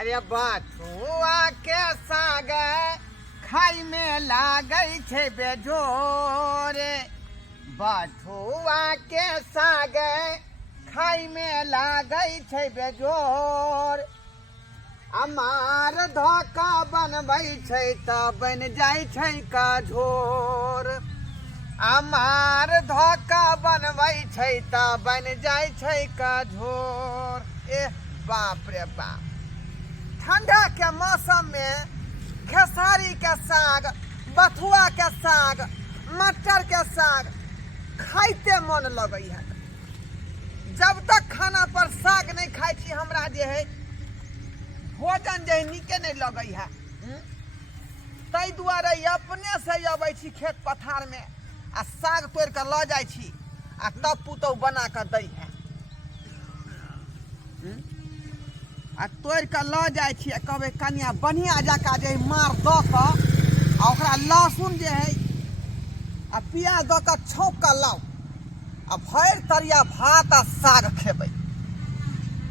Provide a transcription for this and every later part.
अरे बथुआ के साग खाई में लागै छै बेजोरे। बथुआ के साग खाई में लागै छै बेजोर। अमार धोखा बनबै छै त बन जाइ छै कझोर। अमार धोखा बनबै छै त बन जाइ छै कझोर। बाप रे बाप, ठंडा के मौसम में खेसारी के साग, बथुआ के साग, मटर के साग खाइते मन लगे है। जब तक खाना पर साग नहीं खाई छी हमरा जे है भोजन जे है नीके नहीं लगे है। तै दुआरे अपने से अबै छी खेत पथार में आ साग तोड़ के ल जाइ छी आ तब पुतौ बना के दै है। आ तोड़ के ल जाइ छी, कहबै कनिया बढ़िया जका जे मार द के आ ओकरा लहसुन जे है आ प्याज द के छौंक के लाउ आ भरि तरिया भात आ साग खेबै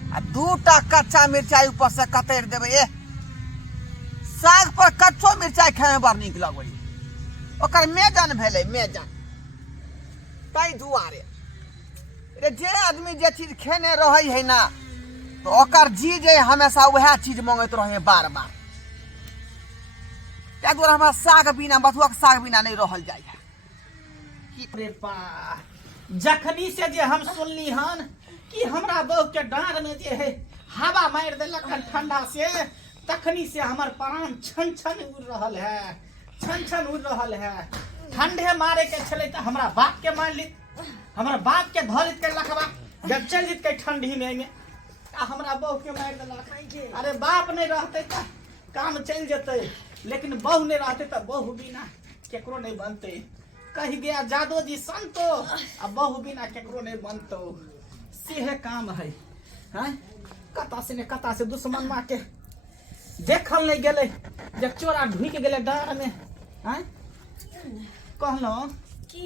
आ 2टा कच्चा मिर्चाई ऊपर से कतरि देबै। साग पर कच्चो मिर्चाई खाए में बड़ नीक लगै, ओकर मेजन भेलै मेजन। ताहि दुआरे जे आदमी जे चीज खेने रहै है ना तो ओकर जी जे हमेशा वह चीज मांगैत रहे बार बार। ताहि दुआरे हमरा साग बिना, बथुआ के साग बिना नहीं रहल जाय है। जखनी से जे हम सुनली हन कि हमरा बहू के डांर में जे है हवा मार देलक हन ठंडा से, तखनी से हमर प्राण छन छन उड़ रहल है, छन छन उड़ रहल है। ठंडे मारे के छले त हमरा बाप के मार ली, हमरा बाप के धलित के लखबा जब चल जित के ठंडी में आ हमरा बहू के मार देलक। अरे बाप नहीं रहते त काम चल जते, लेकिन बहू नहीं रहते त बहू बिना केकरो नहीं बनते। कही गया जादो जी संतो आ बहू बिना केकरो नहीं बनतो। सेहे काम है। हैं कता से दुश्मन माँ के देखल नहीं गेले जब चोरा ढुक गेले डार में। हैं कहलो कि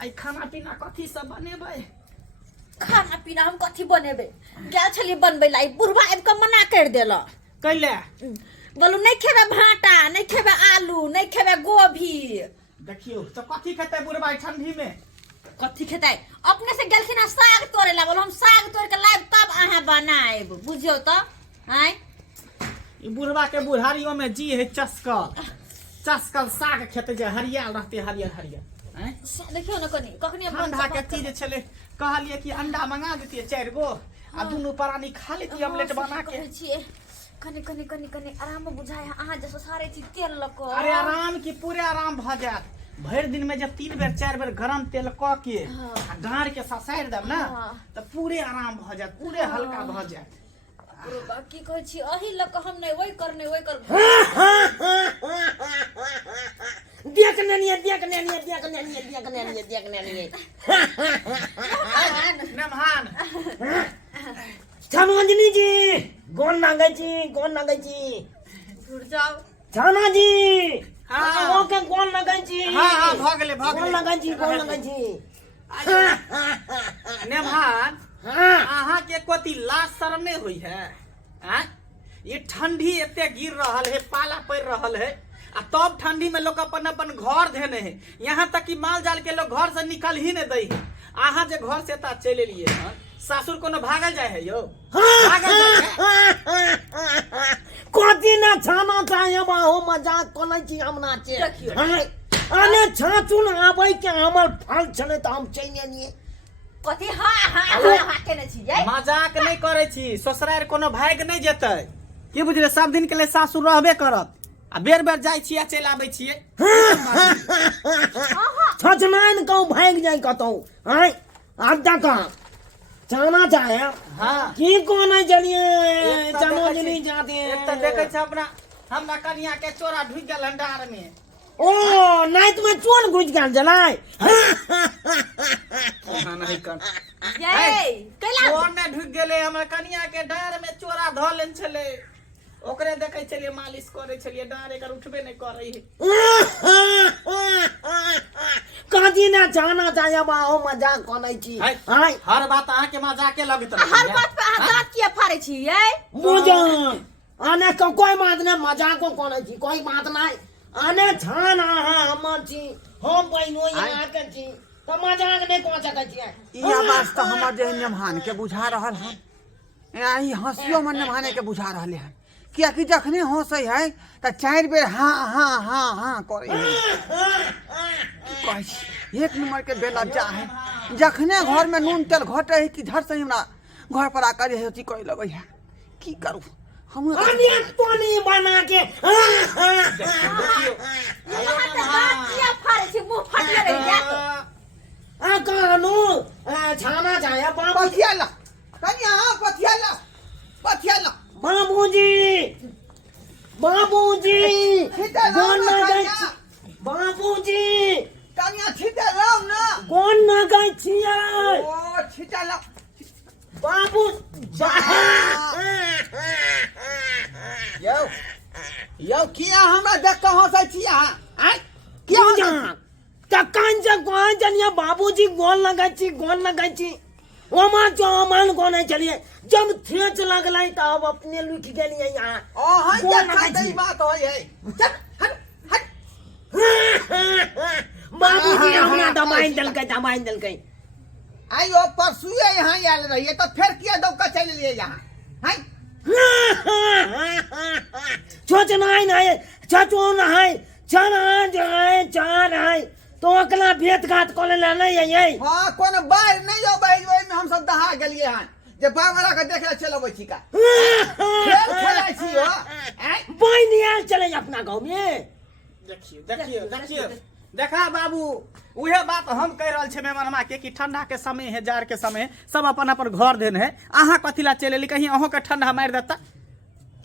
आई खाना पीना कथी सब बनेबै? खाना पीना हम कथी बनेबे? गेल छली बनबै लाई, बुढ़वा आबि के मना कर देला। कैले बोलू नहीं खेबे भाटा, नहीं खेबे आलू, नहीं खेबे गोभी। देखियो तो कथी खेते बुढ़बा ठंडी में? कथी खेतै? अपने से गेलखिन आ साग तोड़े ला। बोलो हम साग तोड़ के लाइब तब अहाँ बनाएब, बुझियो तो। हैं ई बुढ़बा के बुढ़ारियों में जी है चस्कल साग खेते जे हरियल रहते, हरियर हरियर। हैं देखियो न कनी कखनी ठंडा के चीज छले, कहलिए कि अंडा मंगा देतिए 4 गो आ दुनू प्राणी खा लेती ऑमलेट बना के। कनी कनी कनी कनी आराम बुझाय अहाँ जैसे सारे चीज तेल लको। अरे आराम की पूरे आराम भ जात। भर दिन में जब 3 बेर 4 बेर गरम तेल क के आ डाँर के ससार देब ना त पूरे आराम भ जात, पूरे हल्का भ जात। की कहै छी अही लक हम नहीं वही कर देख नेनिए नमहान छानोजनी जी गोन नागै छी जुड़ जाओ छाना जी। हाँ। ओके गोन नागै छी। हां भ गेले गोन नागै छी। नमहान हां अहाँ के कोती लाज शर्म नहीं हुई है? हैं ये ठंडी एते गिर रहल है, पाला पड़ रहल है आ तब ठंडी में लोग अपन अपन घर धेने है। यहाँ तक कि माल जाल के लोग घर से निकल ही नहीं दे है। अहाँ जे घर से ता चले लिए हन, सासुर कोनो भागल जाए है यो? भागल जाए है? कोती ना छाना चाहे बाहो मजाक कोनै छी हम नाचे। अने छाचुन आबै के हमर फल छले त हम चैने निए। कथी हाँ केने छी ये? मजाक नहीं करे छी, ससुरार कोनो भाग नहीं जेतै की बुझले? सब दिन के लिए सासुर रहबे करत आ बेर बेर जाय छी आ चल आबै छी। छछनाइन कहूँ भाग जाए कतौ। हैं अब तक जाना चाहे हां की कोने जलिए छानोजनी जाते एक त देखै छ अपना हमरा कनिया के चोरा ढुक गेल डार में। ओ नाइट में चोर घुस गेल जलाय। नहीं कर ये कैला चोर ने ढुक गेले हमरा कनिया के डार में, चोरा ध लेन छले। ओकरे देखै छलिए मालिश करे छलिए, डार एकर उठबे नहीं करे है। कदी ना जाना चाहिए बाहो मजाक कोनै छी है। हाय हर बात अहाँ के मजाके लगत हर बात पे अहाँ दाँत किया फाड़ै छियै बुझन आने कोई बात नहीं मजाको कोनै छी कोई बात नहीं आने छान आहा हमर छी हम बहिनो यहाँ के छी तो मजाक नहीं को सकै छी यह बात तो हमर जे नेमहान के बुझा रहल हन यही हंसियो में नेमहाने के बुझा रहले हन किया कि जखने हंसै है त 4 बेर हाँ हाँ हाँ हाँ करे है की कहै छी एक नंबर के बेलज्जा है जखने घर में नून तेल घटे है कि झट से हमरा घर पर आकर है अथी करे लगे है की करू हम आने तोनी बना के अहाँ के दाँत किया फाड़ै छी मुंह फटले रहि जात आ कानू छाना चाहिए बाबू पथियाला कनिया पथियाला बाबूजी बाबूजी सीधा लाओ कौन ना ना गई कनिया। बाबूजी कनिया छिटे लाओ ना कौन ना गई छियै ओ छिटे लाओ बाबू यौ किया हमरा देख के हंसै छी अहाँ आय किया क्यों जा तकान से कौन चलिए बाबूजी गोल लगाई छी ओमा चौमन को नहीं चलिए जब थेच लगलाई तब अपने लुक गेलिए यहाँ ओ हां गोल क्या लगाई खाते छी बात होय है चल हट बाबूजी हमरा दबाई दलकै आइयो परसुए यहाँ आयल रहिए तो फिर किया दौका चल लिए यहाँ हाय सोचना नहीं छचो नहीं चना जाए चार है तो अकला भेट घाट को ले नहीं है हां कोन बाहर नहीं हो भाई ओइ में हम सब दहा गेलिए हन जे बाबरा के देखे चलबै छी का खेल खेलै छी हो आय बोई नियाल चले अपना गांव में देखियो देखा बाबू उहे बात हम कह रहल छे मेहमानमा के कि ठंडा के समय है जार के समय सब अपन अपन घर देन है अहाँ कथिला चले ली कहीं अहों के ठंडा मार देता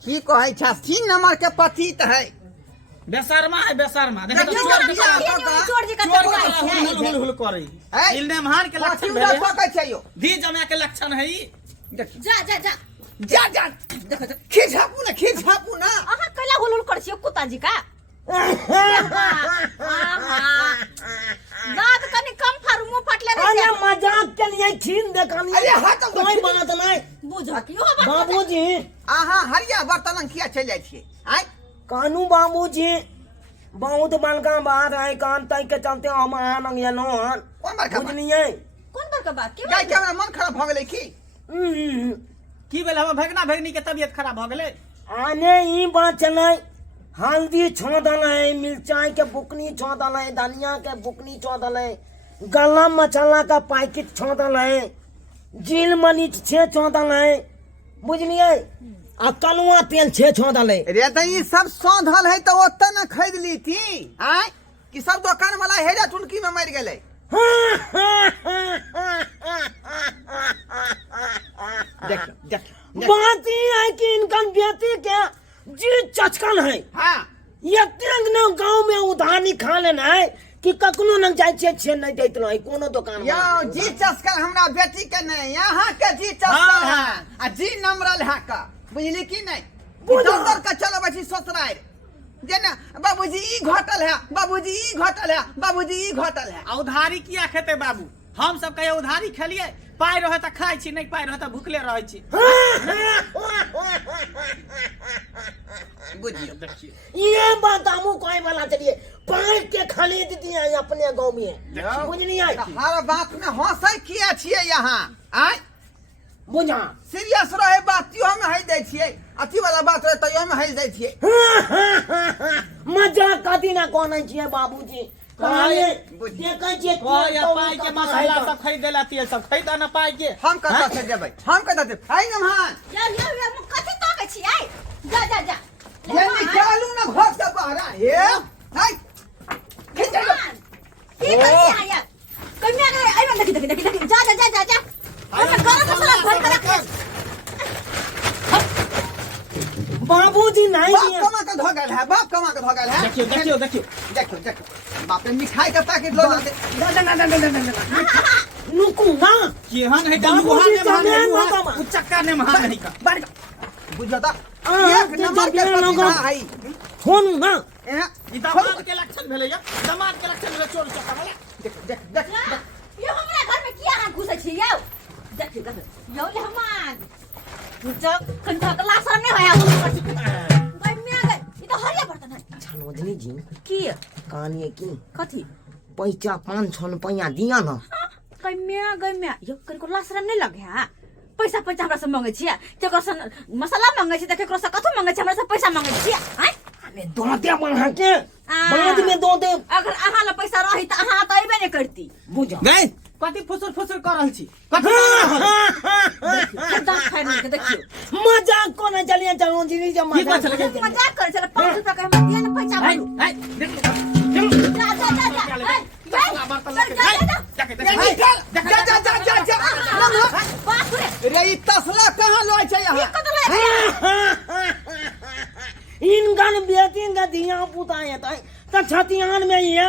की कहै छ 3 नंबर के पतित है बेशर्मा है बेशर्मा देखो तो देखियो चोर बिया बिया का चोर जी का चोर टकराई का छै हुल हुल करे है? इलने महान के लक्षण पति उड़ा भेले पकै छै यो धी जमा के लक्षण है ई देखियो जा जा जा जा जा देखो खिझापू ना अहाँ कैला हुलहुल करै छियै कुत्ता जी का दाँत कनि कम फाड़ू मुंह फटले रहि अरे जात मजाक के लिए छीन देखनी अरे हट कोई बात नहीं बुझ कि हो बात बाबूजी अहाँ हरिया बर्तन किया चल जाइ छियै आय कानू बाबूजी बहुत बड़का बात है कान तय के चलते हम आन गेलो हन कोन बड़का बात? बुझलिए कोन बड़का बात के जाय के हमरा मन खराब भ गेलै की की भेल हम भगना भगनी के तबियत खराब भ गेलै आने ई बात चले हल्दी छोड़ल है मिर्चाई के बुकनी छोड़ल है धनिया के बुकनी छोड़ल है गरम मसाला का पैकेट छोड़ल है जील मरीच छे छोड़ल है बुझलिए आ कलुआ तेल छे छोड़ल है रे त ई सब सौंधल है तो ओते न खरीद ली थी आय कि सब दुकान वाला हेजा टुनकी में मर गेलै देखियो बात ये है कि इनका बेटी के जी चचकन है हां ये तेंग न गांव में उधानी खा लेना है कि कखनो न जाय छे नहीं दैत रहे कोनो दुकान यो जी चस्कर हमरा बेटी के नहीं यहाँ के जी चस्कर है आ जी नमरल है का बुझली की नहीं डॉक्टर का चलो बची सोतराय जेना बाबूजी ई घटल है बाबूजी ई घटल है बाबूजी ई घटल है उधारी किया खेते बाबू हम सब कहियो उधारी खेलिए पाई रहे त खाई छी नहीं पाई रहे त भूखले रहे छी बुझियो देखिए ये बात हमू कोई वाला चलिए पाई के खरीद दिए अपने गांव में बुझलिए हर बात में हंसै किया छियै यहाँ आय बुझा सीरियस रहे बात यो में हई दै छियै अथी वाला बात रहे तयो में हई दै छियै मजाक कदी ना कोनै छिए बाबूजी कहले बुझिए। देखै छिए कोई पाई के मसाला सब खरीद देला तेल सब खरीदा न पाई के हम कतऽ से देबै हम कतऽ देबै हई नमहान या कथि ताकै छियै जा जा जा ये निकालू ना घर से बाहर हे हई खींच लो की कर छियै या कन्या के आइ देखि जा जा जा जा जा हमरा घर से सारा भर कर रख बाबूजी नहीं बाप दिए कमा के धगल है बाप कमा के धगल है देखियो देखियो देखियो देखो देखो बाप ने मिठाई का पैकेट लो दे नुकू ना केहन है बाबूजी मुहाने महाने जमीन मुहा लगामा। उच्चक्का ने महान नहीं का बार बुझो ता हाँ, एक नंबर के जमीन प्रतिभा लगा। हई फोन ना ए ई दामाद के लक्षण भेलै या दामाद के लक्षण भेलै चोर चक्का वाला देख देख देख यो हमरा घर में किया हाथ घुसे छी यौ देखियो देखियो यो ले हमान जो कंठा क्लास नहीं होया भाई मैं गए ई तो हरिया बर्तन है छनोदनी जी की कहानी है की कथी पैसा 500 रुपया दिया ना कई मैं यो कनको लास नहीं लगे हां पैसा पैसा हमरा से मांगे छिया केकरो से मसाला मांगे छी त केकरो से कथु मांगे छी हमरा से पैसा मांगे छिया हैं हमें दोते बना के बाद में दो दे अगर अहाँ ला पैसा रही त अहाँ त अइबे नहीं करती बुझो गए कथी फुसुर फुसुर कर रहल छी कथी दांत खाइ नहीं देखियो मजाक कोने चलिए चलो जी जब की बात चले मजाक करे चल 5 रुपया के हमरा दिया ना पैसा बोलू जा जा जा जा बाप रे रे ई तसला कहाँ लोय छै यहाँ इनगन बेटिन का दिया पुताए त छतियान में ये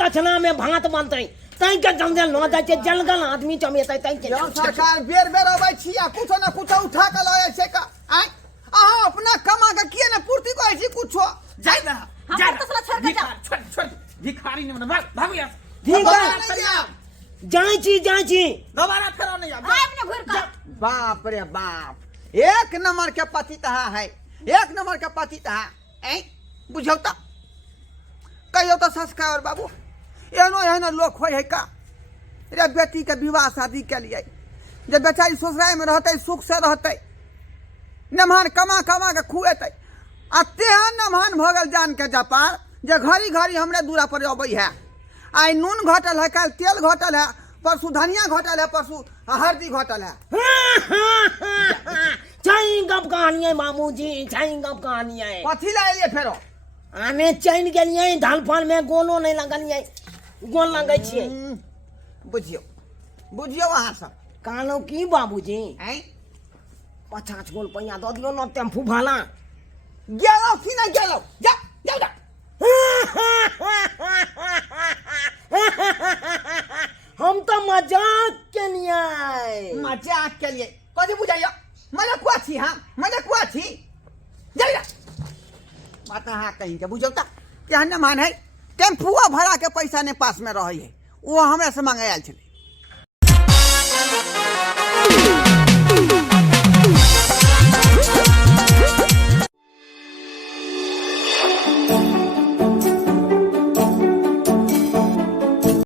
तछना में भात बनते तई के जंगल न जाय छै जलगल आदमी चमेतै तई के यो सरकार बेर बेर अबै छिया कुछो न कुछो उठा के लय छै का आय अहाँ अपना कमा के किए न पूर्ति कहै छी कुछो जाय ना हम तसला छोड़ के जा छोड़ छोड़ भिखारी ने भागो यार ठीक है जाय छी दोबारा फेरो नहीं आब आइब ने घुर कर बाप रे बाप एक नंबर के पति तहा है एक नंबर के पति तहा ऐ बुझौ त कहियो त संस्कार बाबू एहनो एहनो लोग होय है का रे बेटी के विवाह शादी के लिए जब बेचारी ससुराल में रहते सुख से रहते नमहान कमा कमा के खुएते आ तेहन नमहान भगल जान के जपार जे घड़ी घड़ी हमरे दूरा पर अबै है आई नून घटल है कल तेल घटल है परसू धनिया घटल है परसू हल्दी घटल है चाई गप कहानी है मामूजी चाई गप कहानी है कथी ला एलिए फेरो आने चैन गेलिए धालफाल में गोलो नहीं लगलिए गोल लगै छियै बुझियो बुझियो अहाँ सब कहलो की बाबूजी हैं 50 गोल पैया दऽ दियो न टेम्पू भाला गेलो कि नहीं गेलो जा जा जा हम तो मजाक केलिए मजाक के लिए कथी बुझाइयो मने कुआ छी हां मने कुआ छी जा जा बात अहाँ कहीं के बुझौ त केहन मान है टेम्पुआ भाड़ा के पैसा ने पास में रही है वो हमरा से मांगे आयल छले